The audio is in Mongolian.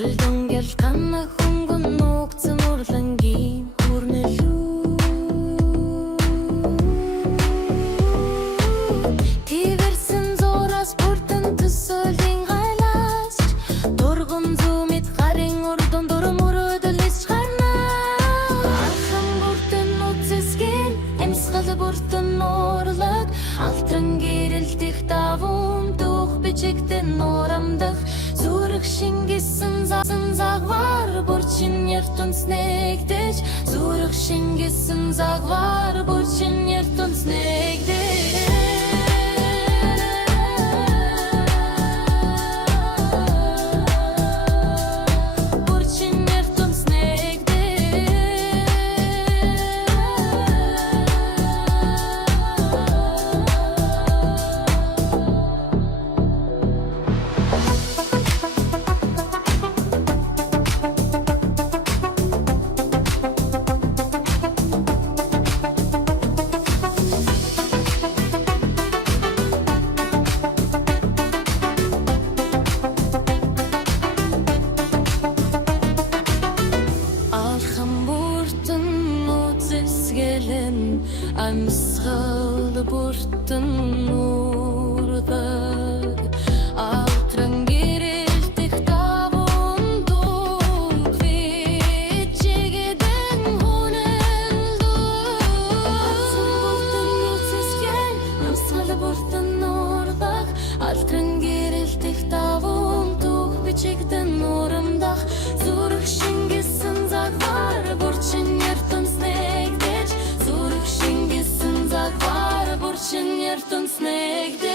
Толдонгел канна хунгун нуугцэн урлангийн хүрнэлүү Тиверсэн зураас бүртэн төсөлийн гайлаач Дургун зүүмит гарын урдун дурм өрөөдөлис гарна Алхан бүртэн үцэсгэн эмсгал бүртэн нуурлаг Алтран гэрэлтих давум дух бичигтэн нуурамдах Зүрх шингэсэн загвар бурчин ертөнц нэгдэж Зүрх шингэсэн загвар бурчин ертөнц нэгдэж Амсгал бүртэн нуурдаг Алтран гэрэлтэх давун дуг Бичигдэн хүнэлдэг Алсан бүртэн үцэсгэн Амсгал бүртэн нуурдаг Алтран гэрэлтэх давун дуг Бичигдэн нурамдах Зүрх шингэсэн загвар бурчин ертөнц нэгдэж Зүрх шингэсэн загвар бурчин ертөнц нэгдэж